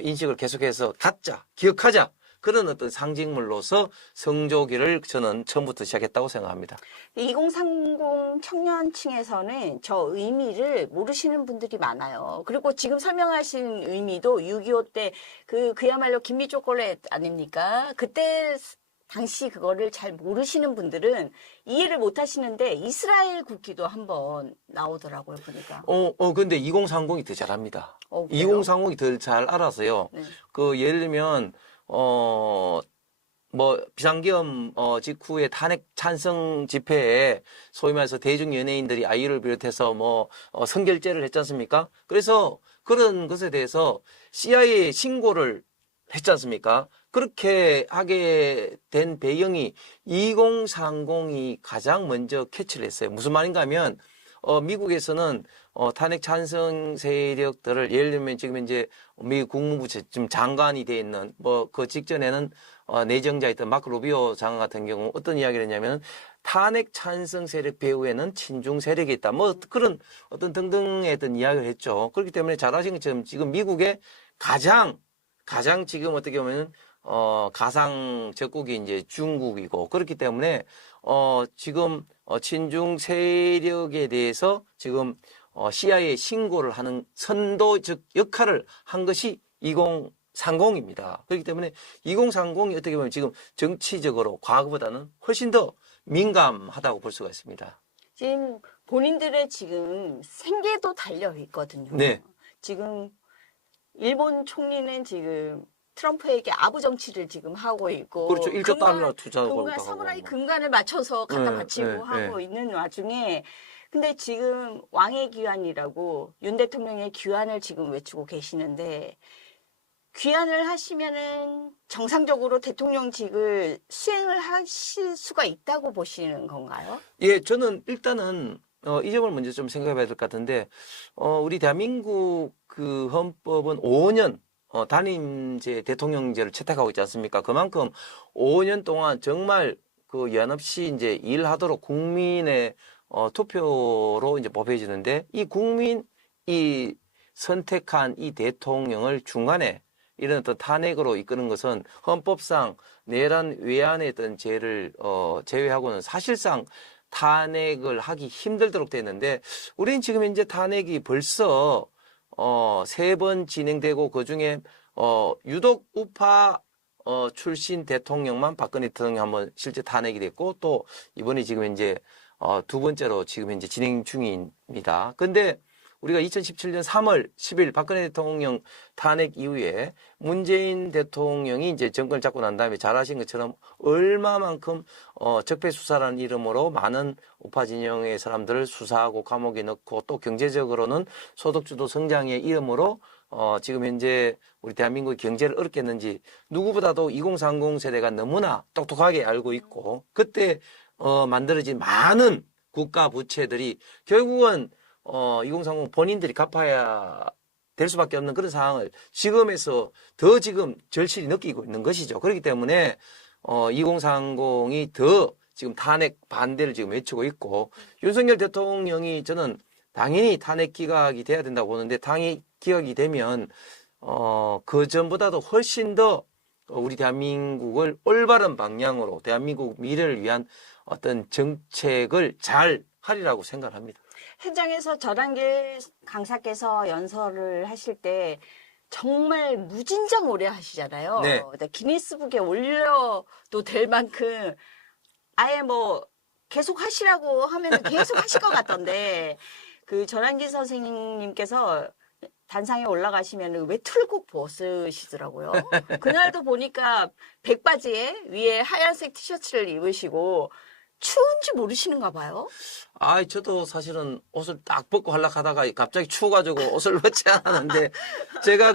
인식을 계속해서 갖자, 기억하자. 그런 어떤 상징물로서 성조기를 저는 처음부터 시작했다고 생각합니다. 2030 청년층에서는 저 의미를 모르시는 분들이 많아요. 그리고 지금 설명하신 의미도 6.25 때 그야말로 김미 초콜릿 아닙니까? 그때 당시 그거를 잘 모르시는 분들은 이해를 못 하시는데 이스라엘 국기도 한번 나오더라고요, 보니까. 근데 2030이 더 잘합니다. 그래요? 2030이 더 잘 알아서요. 네. 예를 들면, 비상계엄 직후에 탄핵 찬성 집회에 소위 말해서 대중 연예인들이 아이유를 비롯해서 선결제를 했지 않습니까? 그래서 그런 것에 대해서 CIA 신고를 했지 않습니까? 그렇게 하게 된 배경이 2030이 가장 먼저 캐치를 했어요. 무슨 말인가 하면, 미국에서는 탄핵 찬성 세력들을 예를 들면 지금 이제 미국 국무부 지금 장관이 돼 있는 그 직전에는 내정자였던 마크 루비오 장관 같은 경우 어떤 이야기를 했냐면 탄핵 찬성 세력 배후에는 친중 세력이 있다. 그런 어떤 등등의 어떤 이야기를 했죠. 그렇기 때문에 잘 아신 것처럼 지금 미국의 가장 지금 어떻게 보면 가상 적국이 이제 중국이고 그렇기 때문에 지금 친중 세력에 대해서 지금 CIA 신고를 하는 선도적 역할을 한 것이 2030입니다. 그렇기 때문에 2030이 어떻게 보면 지금 정치적으로 과거보다는 훨씬 더 민감하다고 볼 수가 있습니다. 지금 본인들의 지금 생계도 달려 있거든요. 네. 지금 일본 총리는 지금 트럼프에게 아부 정치를 지금 하고 있고 그렇죠. 1조 달러 투자하고 금관 하고. 사무라이 금관을 맞춰서 갖다 네, 바치고 네, 하고 네. 있는 와중에 근데 지금 왕의 귀환이라고 윤 대통령의 귀환을 지금 외치고 계시는데 귀환을 하시면은 정상적으로 대통령직을 수행을 하실 수가 있다고 보시는 건가요? 예, 저는 일단은 이 점을 먼저 좀 생각해 봐야 될 것 같은데 우리 대한민국 그 헌법은 5년 단임제 대통령제를 채택하고 있지 않습니까? 그만큼 5년 동안 정말 그 연없이 이제 일하도록 국민의 투표로 이제 뽑혀지는데 이 국민이 선택한 이 대통령을 중간에 이런 어떤 탄핵으로 이끄는 것은 헌법상 내란 외환의 어떤 죄를 제외하고는 사실상 탄핵을 하기 힘들도록 됐는데 우리는 지금 현재 탄핵이 벌써 3번 진행되고 그중에 유독 우파 출신 대통령만 박근혜 대통령 한번 실제 탄핵이 됐고 또 이번에 지금 현재 2번째로 지금 현재 진행 중입니다. 근데 우리가 2017년 3월 10일 박근혜 대통령 탄핵 이후에 문재인 대통령이 이제 정권을 잡고 난 다음에 잘하신 것처럼 얼마만큼 적폐 수사라는 이름으로 많은 우파 진영의 사람들을 수사하고 감옥에 넣고 또 경제적으로는 소득주도 성장의 이름으로 지금 현재 우리 대한민국의 경제를 어렵게 했는지 누구보다도 2030 세대가 너무나 똑똑하게 알고 있고 그때 만들어진 많은 국가 부채들이 결국은 2030 본인들이 갚아야 될 수밖에 없는 그런 상황을 지금에서 더 지금 절실히 느끼고 있는 것이죠. 그렇기 때문에 2030이 더 지금 탄핵 반대를 지금 외치고 있고 윤석열 대통령이 저는 당연히 탄핵 기각이 돼야 된다고 보는데 탄핵 기각이 되면 그 전보다도 훨씬 더 우리 대한민국을 올바른 방향으로 대한민국 미래를 위한 어떤 정책을 잘 하리라고 생각합니다. 현장에서 전한길 강사께서 연설을 하실 때 정말 무진장 오래 하시잖아요. 네. 근데 기니스북에 올려도 될 만큼 아예 뭐 계속 하시라고 하면 계속 하실 것 같던데 그 전한길 선생님께서 단상에 올라가시면 외투를 꼭 벗으시더라고요. 그날도 보니까 백바지에 위에 하얀색 티셔츠를 입으시고 추운지 모르시는가 봐요. 저도 사실은 옷을 딱 벗고 하려고 갑자기 추워가지고 옷을 벗지 않았는데, 제가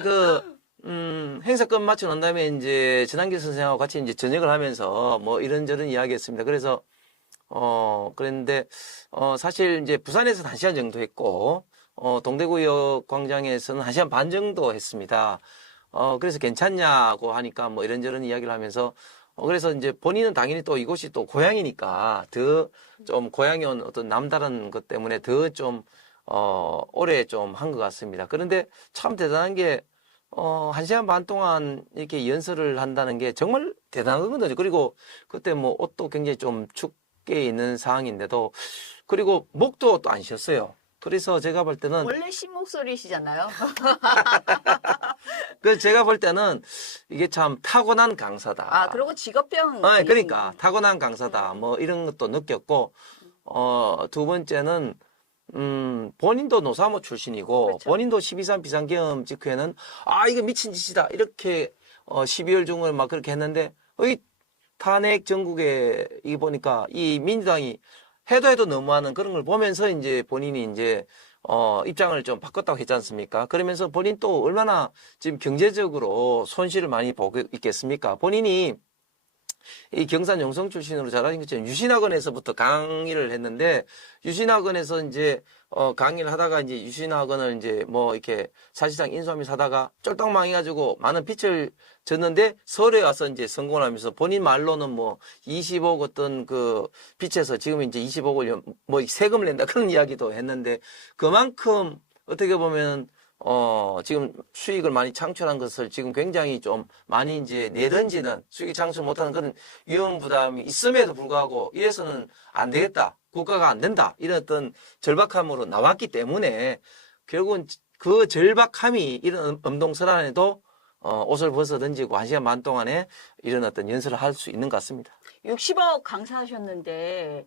행사 끝마치고 난 다음에 이제 전한길 선생하고 같이 이제 저녁을 하면서 뭐 이런저런 이야기 했습니다. 그래서, 그랬는데, 사실 이제 부산에서 1시간 정도 했고, 동대구역 광장에서는 1시간 반 정도 했습니다. 그래서 괜찮냐고 하니까 뭐 이런저런 이야기를 하면서, 그래서 이제 본인은 당연히 또 이곳이 또 고향이니까 더 좀 고향에 온 어떤 남다른 것 때문에 더 좀, 오래 좀 한 것 같습니다. 그런데 참 대단한 게, 1시간 반 동안 이렇게 연설을 한다는 게 정말 대단한 거거든요. 그리고 그때 뭐 옷도 굉장히 좀 춥게 있는 상황인데도, 그리고 목도 또 안 쉬었어요. 그래서 제가 볼 때는 원래 신목소리시잖아요. 그 제가 볼 때는 이게 참 타고난 강사다. 아, 그리고 직업병. 그러니까 타고난 강사다. 뭐 이런 것도 느꼈고, 두 번째는 본인도 노사모 출신이고 그렇죠. 본인도 12.3 비상계엄 직후에는 이거 미친 짓이다 이렇게 12월 중을 막 그렇게 했는데 이 탄핵 전국에 이 보니까 이 민주당이 해도 너무하는 그런 걸 보면서 이제 본인이 이제 입장을 좀 바꿨다고 했지 않습니까? 그러면서 본인 또 얼마나 지금 경제적으로 손실을 많이 보고 있겠습니까? 본인이 이 경산 영성 출신으로 잘하신 것처럼 유신학원에서부터 강의를 했는데 유신학원에서 이제 강의를 하다가 이제 유신학원을 이제 뭐 이렇게 사실상 인수하면서 하다가 쫄딱 망해가지고 많은 빚을 졌는데 서울에 와서 이제 성공을 하면서 본인 말로는 뭐 20억 어떤 그 빚에서 지금 이제 20억을 뭐 세금을 낸다 그런 이야기도 했는데 그만큼 어떻게 보면 지금 수익을 많이 창출한 것을 지금 굉장히 좀 많이 이제 내던지는 수익 창출 못하는 그런 위험 부담이 있음에도 불구하고 이래서는 안 되겠다. 국가가 안 된다. 이런 어떤 절박함으로 나왔기 때문에 결국은 그 절박함이 이런 엄동설안에도 옷을 벗어 던지고 1시간 반 동안에 이런 어떤 연설을 할 수 있는 것 같습니다. 60억 강사하셨는데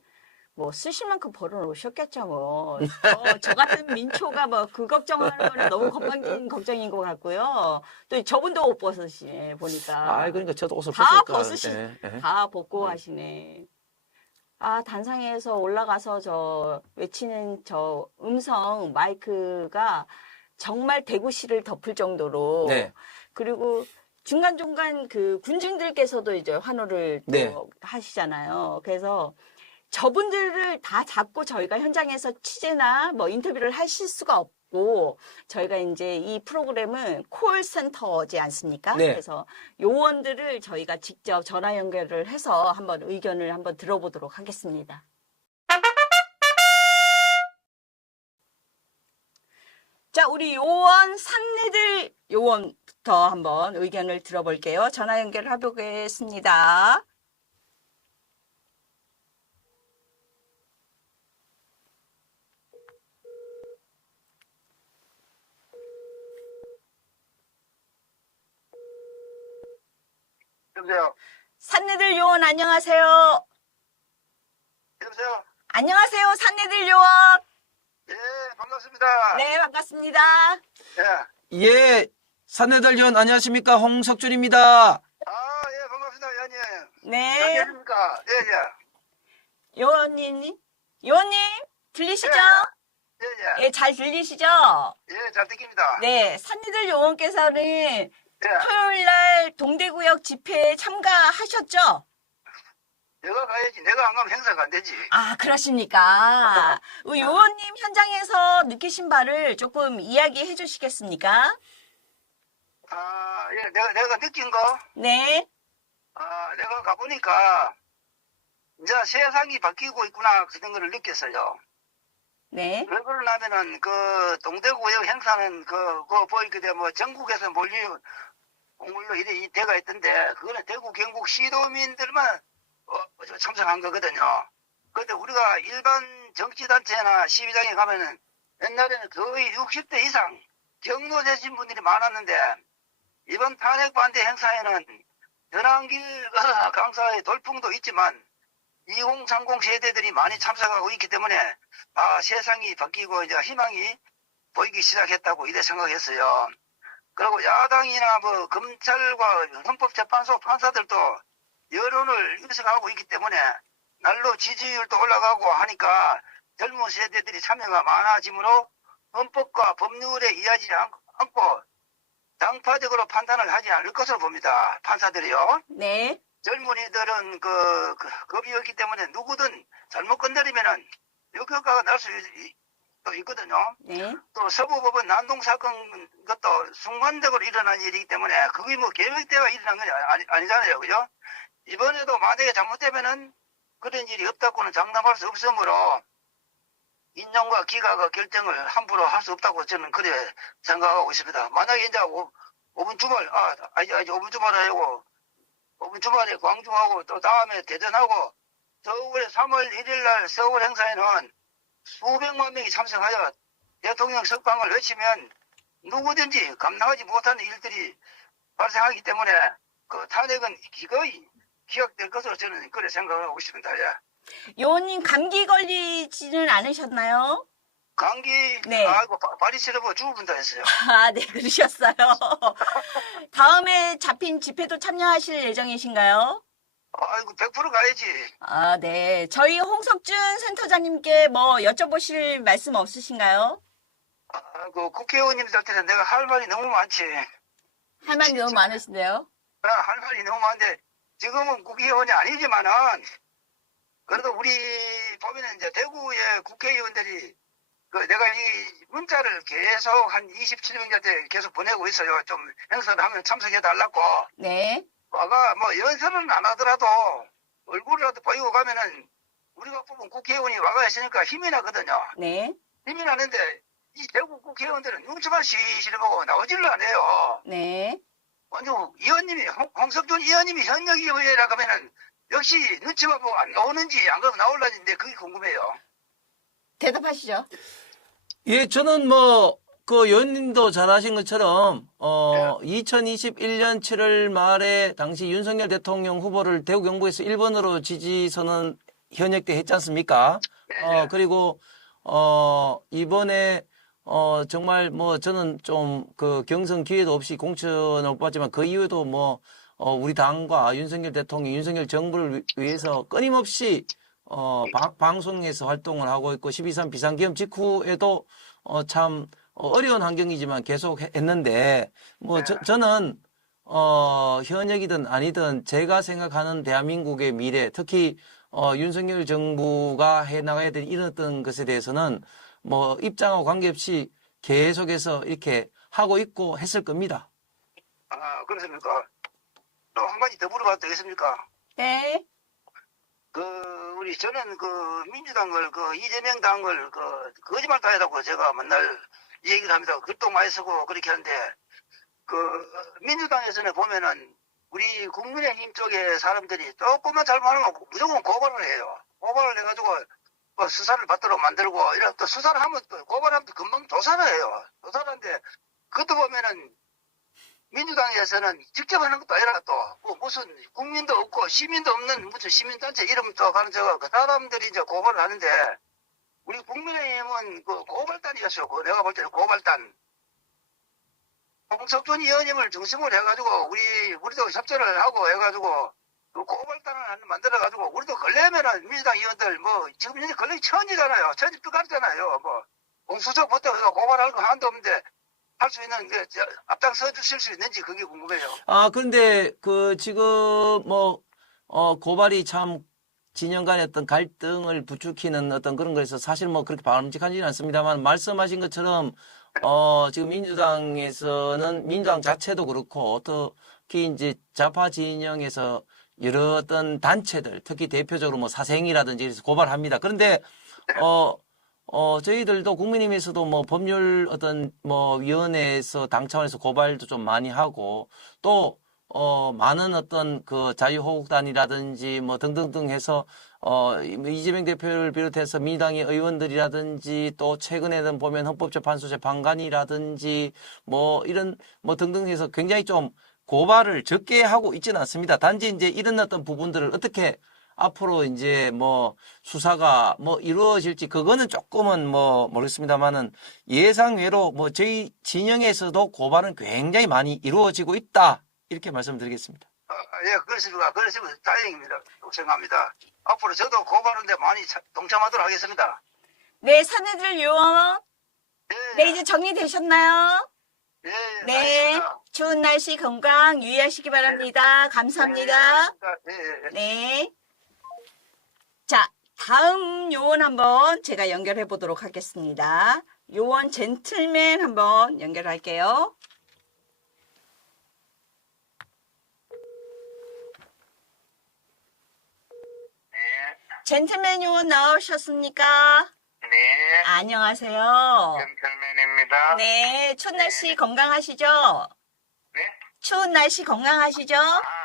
뭐 쓰실 만큼 벌어놓으셨겠죠 뭐. 저 같은 민초가 뭐 그 걱정하는 거는 너무 건방진 걱정인 것 같고요. 또 저분도 옷 벗으시네 보니까. 그러니까 저도 옷을 다 벗을까. 다 벗고 하시네. 아, 단상에서 올라가서 저 외치는 저 음성 마이크가 정말 대구시를 덮을 정도로 네. 그리고 중간중간 그 군중들께서도 이제 환호를 또 네. 하시잖아요. 그래서 저분들을 다 잡고 저희가 현장에서 취재나 뭐 인터뷰를 하실 수가 없고 저희가 이제 이 프로그램은 콜센터지 않습니까? 네. 그래서 요원들을 저희가 직접 전화 연결을 해서 한번 의견을 한번 들어보도록 하겠습니다. 자, 우리 요원 산내들 요원부터 한번 의견을 들어볼게요. 전화 연결을 해보겠습니다. 여보세요? 산내들 요원 안녕하세요. 여보세요? 안녕하세요, 산내들 요원. 예, 반갑습니다. 네, 반갑습니다. 예. 예, 산내달위원 안녕하십니까? 홍석준입니다. 예, 반갑습니다, 의원님. 네, 안녕하십니까? 예, 예. 요원님, 들리시죠? 예, 예. 예, 잘 들리시죠? 예, 잘 듣깁니다. 네, 산내들 요원께서는 예. 토요일 날 동대구역 집회에 참가하셨죠? 내가 가야지. 내가 안 가면 행사가 안 되지. 아, 그러십니까? 우리 요원님 현장에서 느끼신 바를 조금 이야기해 주시겠습니까? 예, 내가 느낀 거? 네, 내가 가보니까, 이제 세상이 바뀌고 있구나, 그런 거를 느꼈어요. 네, 왜 그러냐면은, 동대구역 행사는, 보이게 되면 뭐 전국에서 공물로 이래 대가 있던데, 그거는 대구, 경북 시도민들만 참석한 거거든요. 근데 우리가 일반 정치단체나 시위장에 가면은 옛날에는 거의 60대 이상 경로 되신 분들이 많았는데 이번 탄핵 반대 행사에는 전환길 강사의 돌풍도 있지만 2030 세대들이 많이 참석하고 있기 때문에 세상이 바뀌고 이제 희망이 보이기 시작했다고 이래 생각했어요. 그리고 야당이나 뭐 검찰과 헌법재판소 판사들도 여론을 입증하고 있기 때문에 날로 지지율도 올라가고 하니까 젊은 세대들이 참여가 많아지므로 헌법과 법률에 이하지 않고 당파적으로 판단을 하지 않을 것으로 봅니다. 판사들이요. 네, 젊은이들은 겁이 없기 때문에 누구든 잘못 건드리면은 역효과가 날 수 있거든요. 네, 또 서부법원 난동사건 것도 순간적으로 일어난 일이기 때문에 그게 뭐 계획대로 일어난 건 아니잖아요. 그죠? 이번에도 만약에 잘못되면은 그런 일이 없다고는 장담할 수 없으므로 인정과 기각의 결정을 함부로 할 수 없다고 저는 그래 생각하고 있습니다. 만약에 이제 5분 주말, 5분 주말 아니고 5분 주말에 광주하고 또 다음에 대전하고 서울에 3월 1일 날 서울 행사에는 수백만 명이 참석하여 대통령 석방을 외치면 누구든지 감당하지 못하는 일들이 발생하기 때문에 그 탄핵은 기거의 기각될 것으로 저는 그래 생각하고 있습니다. 예. 요원님 감기 걸리지는 않으셨나요? 감기, 네. 발이 시려워 죽을뻔다 했어요. 아, 네, 그러셨어요. 다음에 잡힌 집회도 참여하실 예정이신가요? 100% 가야지. 아, 네. 저희 홍석준 센터장님께 뭐 여쭤보실 말씀 없으신가요? 국회의원님들한테는 내가 할 말이 너무 많지. 할 말이 너무 많으신데요? 할 말이 너무 많은데, 지금은 국회의원이 아니지만은, 그래도 우리 보면은 이제 대구의 국회의원들이 내가 이 문자를 계속 한 27명한테 계속 보내고 있어요. 좀 행사를 하면 참석해달라고. 네. 와가 뭐 연설은 안 하더라도 얼굴이라도 보이고 가면은 우리가 뽑은 국회의원이 와가 있으니까 힘이 나거든요. 네. 힘이 나는데 이 대구 국회의원들은 눈치만 시시를 보고 나오지를 않아요. 네. 아니, 의원님이, 홍석준 의원님이 현역 의원이라고 하면은 역시 눈치만 보고 안 나오는지 안 그러면 나올라는데 그게 궁금해요. 대답하시죠. 예, 저는 뭐, 그 의원님도 잘하신 것처럼, 2021년 7월 말에 당시 윤석열 대통령 후보를 대구 경북에서 1번으로 지지선언 현역 때 했지 않습니까? 그리고, 이번에, 정말 뭐 저는 좀 그 경선 기회도 없이 공천을 못 받지만 그 이후에도 뭐, 우리 당과 윤석열 대통령, 윤석열 정부를 위해서 끊임없이 방송에서 활동을 하고 있고 12.3 비상계엄 직후에도 참 어려운 환경이지만 계속 했는데 뭐 저는 현역이든 아니든 제가 생각하는 대한민국의 미래 특히 윤석열 정부가 해 나가야 될 이런 어떤 것에 대해서는 뭐 입장하고 관계없이 계속해서 이렇게 하고 있고 했을 겁니다. 아, 그렇습니까? 또 한 가지 더 물어봐도 되겠습니까? 네. 저는 민주당을, 이재명 당을, 거짓말 따위라고 제가 맨날 얘기를 합니다. 글도 많이 쓰고 그렇게 하는데, 민주당에서는 보면은, 우리 국민의힘 쪽의 사람들이 조금만 잘못하면 무조건 고발을 해요. 고발을 해가지고, 수사를 받도록 만들고, 이런 또 수사를 하면 또 고발하면 또 금방 조사를 해요. 조사를 하는데, 그것도 보면은, 민주당에서는 직접 하는 것도 아니라 또 무슨 국민도 없고 시민도 없는 무슨 시민단체 이름 또 가는 그 사람들이 이제 고발을 하는데 우리 국민의힘은 고발단이었어요. 내가 볼 때는 고발단. 홍석준 의원님을 중심으로 해가지고 우리도 협조를 하고 해가지고 그 고발단을 만들어가지고 우리도 걸려면은 민주당 의원들 지금 현재 걸리기 천지잖아요. 천지 뚜가르잖아요. 공수처부터 고발할 거 하나도 없는데. 할 수 있는 앞장서 주실 수 있는지 그게 궁금해요. 그런데 지금 고발이 참 진영 간의 어떤 갈등을 부추기는 어떤 그런 거에서 사실 그렇게 바람직하지는 않습니다만 말씀하신 것처럼 지금 민주당에서는 민주당 자체도 그렇고 특히 이제 좌파 진영에서 여러 어떤 단체들 특히 대표적으로 사생이라든지 이래서 고발합니다. 그런데 저희들도 국민의힘에서도 법률 위원회에서 당 차원에서 고발도 좀 많이 하고 또 많은 어떤 자유호국단이라든지 등등등 해서 이재명 대표를 비롯해서 민주당의 의원들이라든지 또 최근에는 보면 헌법재판소 재판관이라든지 이런 등등 해서 굉장히 좀 고발을 적게 하고 있지는 않습니다. 단지 이제 이런 어떤 부분들을 어떻게 앞으로 이제 수사가 이루어질지 그거는 조금은 모르겠습니다만은 예상외로 저희 진영에서도 고발은 굉장히 많이 이루어지고 있다. 이렇게 말씀드리겠습니다. 예, 그렇습니까? 그렇습니다. 다행입니다. 생각합니다. 앞으로 저도 고발하는데 많이 동참하도록 하겠습니다. 네, 사내들 요원. 예, 네, 이제 정리되셨나요? 예, 네. 알겠습니다. 추운 날씨 건강 유의하시기 바랍니다. 감사합니다. 예, 예. 네. 자, 다음 요원 한번 제가 연결해 보도록 하겠습니다. 요원 젠틀맨 한번 연결할게요. 젠틀맨 요원 나오셨습니까? 네, 안녕하세요. 젠틀맨입니다. 네, 추운 날씨 건강하시죠? 네? 추운 날씨 건강하시죠?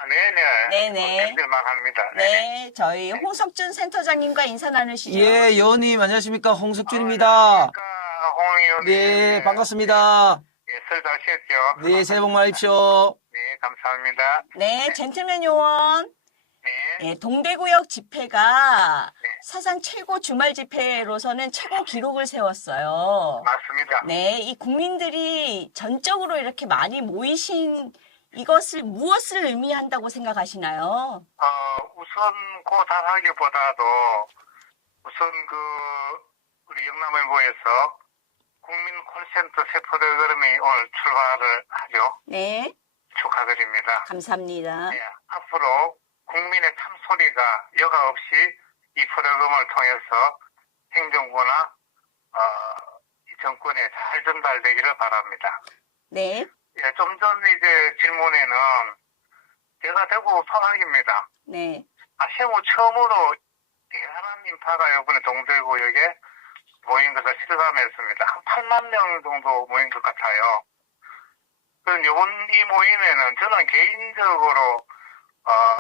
네네. 네네. 힘들만 합니다. 네, 저희 홍석준 센터장님과 인사 나누시죠? 예, 의원님 안녕하십니까? 홍석준입니다. 홍 의원님. 네, 반갑습니다. 예, 설 잘 쉬었죠? 네, 새해 복 많이 받으십시오. 네, 감사합니다. 네, 젠틀맨 요원. 네. 예, 동대구역 집회가 사상 최고 주말 집회로서는 최고 기록을 세웠어요. 맞습니다. 네, 이 국민들이 전적으로 이렇게 많이 모이신 이것을 무엇을 의미한다고 생각하시나요? 우선 고단하기보다도 우선 우리 영남일보에서 국민 콜센터 새 프로그램이 오늘 출발을 하죠. 네, 축하드립니다. 감사합니다. 네, 앞으로 국민의 참소리가 여과 없이 이 프로그램을 통해서 행정부나 이 정권에 잘 전달되기를 바랍니다. 네, 예, 좀 전 이제 질문에는 제가 대구 소학입니다. 네, 세후 처음으로 대단한 인파가 이번에 동대구역에 모인 것을 실감했습니다. 한 8만 명 정도 모인 것 같아요. 그럼 이번 이 모임에는 저는 개인적으로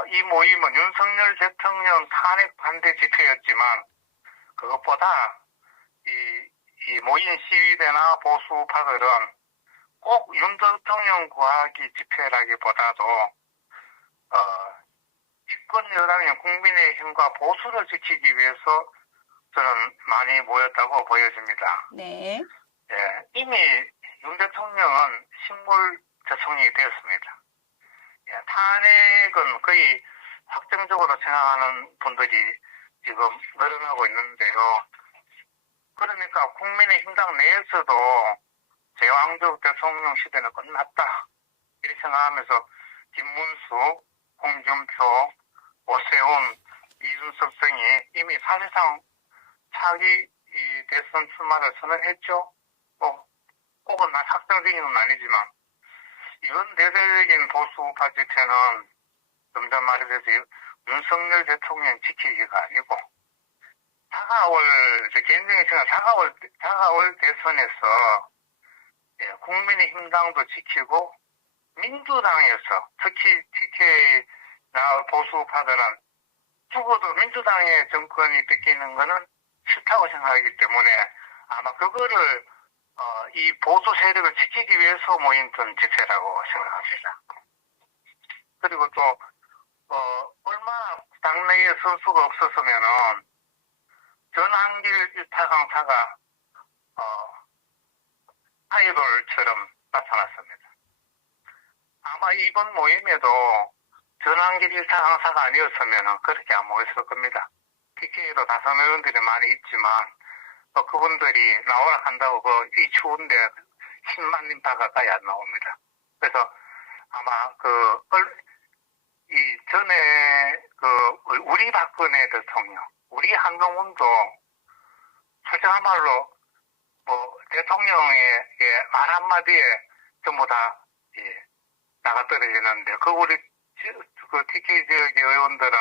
이 모임은 윤석열 대통령 탄핵 반대 집회였지만 그것보다 이 모인 시위대나 보수 우파들은 꼭 윤 대통령 구하기 집회라기보다도 집권 여당인 국민의힘과 보수를 지키기 위해서 저는 많이 모였다고 보여집니다. 네. 예, 이미 윤 대통령은 식물 대통령이 되었습니다. 예, 탄핵은 거의 확정적으로 생각하는 분들이 지금 늘어나고 있는데요. 그러니까 국민의힘당 내에서도 제왕적 대통령 시대는 끝났다. 이렇게 생각하면서 김문수, 홍준표, 오세훈, 이준석 등이 이미 사실상 차기 이 대선 출마를 선언했죠. 꼭은 확정적인 건 아니지만 이번 대대적인 보수 우파 집회는 좀 전 말했듯이 윤석열 대통령 지키기가 아니고 제 개인적인 생각 다가올 대선에서 국민의힘당도 지키고 민주당에서 특히 TK나 보수 우파들은 죽어도 민주당의 정권이 뺏기는 거는 싫다고 생각하기 때문에 아마 그거를 이 보수 세력을 지키기 위해서 모인 집회라고 생각합니다. 그리고 또 얼마 당내에 선수가 없었으면은 전한길 일타강사가 아이돌처럼 나타났습니다. 아마 이번 모임에도 전한길 일타강사가 아니었으면 그렇게 안 모였을 겁니다. PK도 다선 의원들이 많이 있지만 그분들이 나오라 한다고 이 추운데 10만 인파 가까이 안 나옵니다. 그래서 아마 이 전에 우리 박근혜 대통령, 우리 한동훈도 솔직한 말로 대통령의 말 한마디에 전부 다 나가 떨어지는데 우리 TK 지역의 의원들은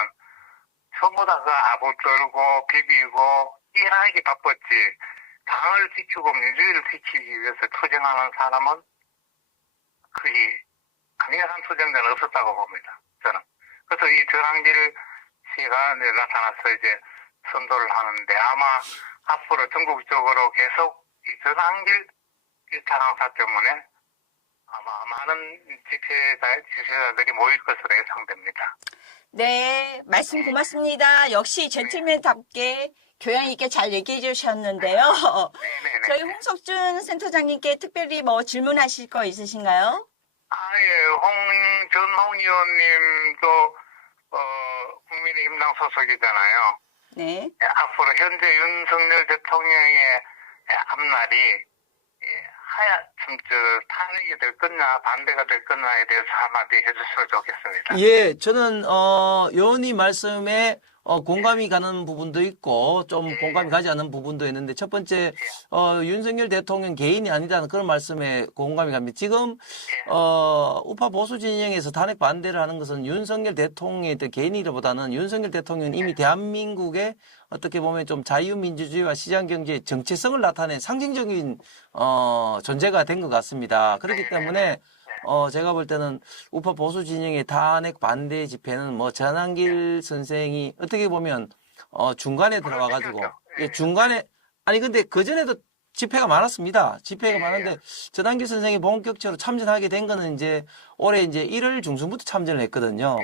전부 다 아부 떨고 비비고 일하기 바빴지 당을 지키고 민주주의를 지키기 위해서 투쟁하는 사람은 거의 강력한 투쟁자는 없었다고 봅니다. 저는. 그래서 이 전한길 씨가 나타나서 이제 선도를 하는데 아마 앞으로 전국적으로 계속 이 전한길 일타강사 때문에 아마 많은 집회자들이 모일 것으로 예상됩니다. 네, 말씀 고맙습니다. 역시 젠틀맨답게 교양 있게 잘 얘기해 주셨는데요. 네네네. 저희 홍석준 센터장님께 특별히 질문하실 거 있으신가요? 예, 전홍 의원님도 국민의힘당 소속이잖아요. 네. 앞으로 현재 윤석열 대통령의 앞날이 탄핵이 될 거냐 반대가 될 거냐에 대해서 한마디 해주시면 좋겠습니다. 예, 저는 의원님 말씀에 공감이 가는 부분도 있고 좀 공감이 가지 않는 부분도 있는데 첫 번째 윤석열 대통령 개인이 아니다는 그런 말씀에 공감이 갑니다. 지금 우파 보수 진영에서 탄핵 반대를 하는 것은 윤석열 대통령의 개인이라보다는 윤석열 대통령은 이미 대한민국의 어떻게 보면 좀 자유민주주의와 시장경제의 정체성을 나타낸 상징적인 존재가 된 것 같습니다. 그렇기 때문에 제가 볼 때는 우파 보수 진영의 탄핵 반대 집회는 전한길 선생이 어떻게 보면 중간에 들어와가지고 중간에 근데 그 전에도 집회가 많았습니다. 집회가 많은데 전한길 선생이 본격적으로 참전하게 된 거는 이제 올해 이제 1월 중순부터 참전을 했거든요.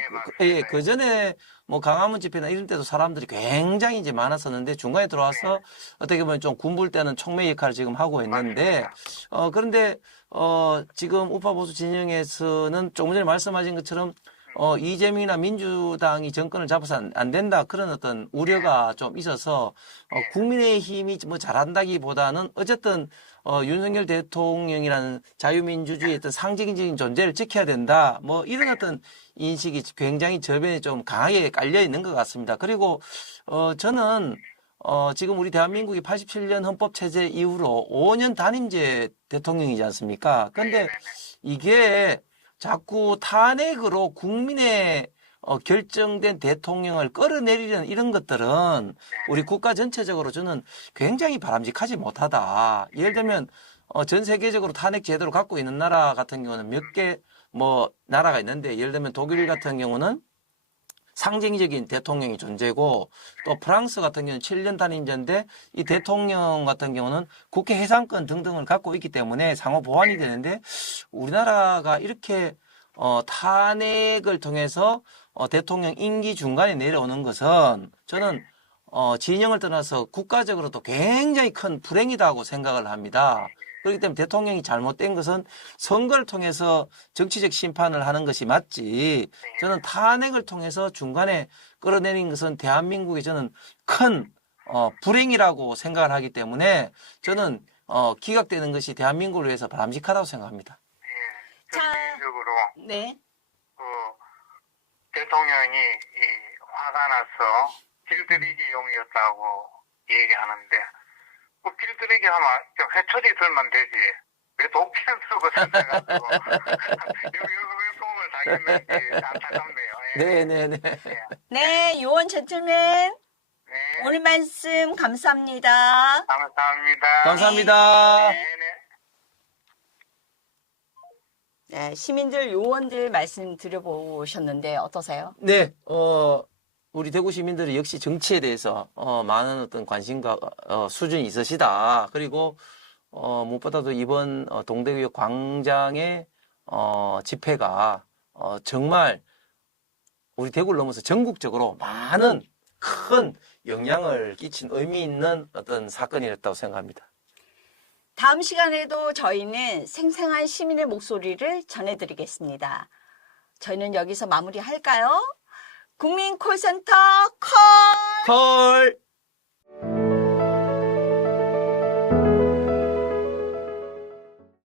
그 전에 강화문 집회나 이런 때도 사람들이 굉장히 이제 많았었는데 중간에 들어와서 어떻게 보면 좀 군불 때는 촉매 역할을 지금 하고 있는데 그런데 지금 우파 보수 진영에서는 조금 전에 말씀하신 것처럼 이재명이나 민주당이 정권을 잡아서 안 된다 그런 어떤 우려가 좀 있어서 국민의힘이 잘한다기보다는 어쨌든 윤석열 대통령이라는 자유민주주의의 어떤 상징적인 존재를 지켜야 된다 이런 어떤 인식이 굉장히 저변에 좀 강하게 깔려 있는 것 같습니다. 그리고 저는 지금 우리 대한민국이 87년 헌법체제 이후로 5년 단임제 대통령이지 않습니까? 그런데 이게 자꾸 탄핵으로 국민의 결정된 대통령을 끌어내리려는 이런 것들은 우리 국가 전체적으로 저는 굉장히 바람직하지 못하다. 예를 들면 전 세계적으로 탄핵 제도를 갖고 있는 나라 같은 경우는 몇 개 뭐 나라가 있는데, 예를 들면 독일 같은 경우는 상징적인 대통령이 존재고, 또 프랑스 같은 경우는 7년 단임제인데 이 대통령 같은 경우는 국회 해상권 등등을 갖고 있기 때문에 상호 보완이 되는데, 우리나라가 이렇게 탄핵을 통해서 대통령 임기 중간에 내려오는 것은 저는 진영을 떠나서 국가적으로도 굉장히 큰 불행이다고 생각을 합니다. 그렇기 때문에 대통령이 잘못된 것은 선거를 통해서 정치적 심판을 하는 것이 맞지, 저는 탄핵을 통해서 중간에 끌어내린 것은 대한민국의 저는 큰 불행이라고 생각을 하기 때문에 저는 기각되는 것이 대한민국을 위해서 바람직하다고 생각합니다. 저 자. 개인적으로 네. 그 대통령이 화가 나서 길들이기용이었다고 얘기하는데, 그 길들이기 하면 회초리 들면 되지 왜 도끼를 쓰고 다녀가지고 여기 도움을 당했는지 안타깝네요. 예. 네네네. 네, 요원 젠틀맨. 네. 오늘 말씀 감사합니다. 감사합니다. 감사합니다. 네네. 네, 시민들, 요원들 말씀 들어보셨는데 어떠세요? 네, 우리 대구 시민들이 역시 정치에 대해서 많은 어떤 관심과 수준이 있으시다. 그리고 무엇보다도 이번 동대구역 광장의 집회가 정말 우리 대구를 넘어서 전국적으로 많은 큰 영향을 끼친 의미 있는 어떤 사건이었다고 생각합니다. 다음 시간에도 저희는 생생한 시민의 목소리를 전해드리겠습니다. 저희는 여기서 마무리할까요? 국민 콜센터 콜! 콜!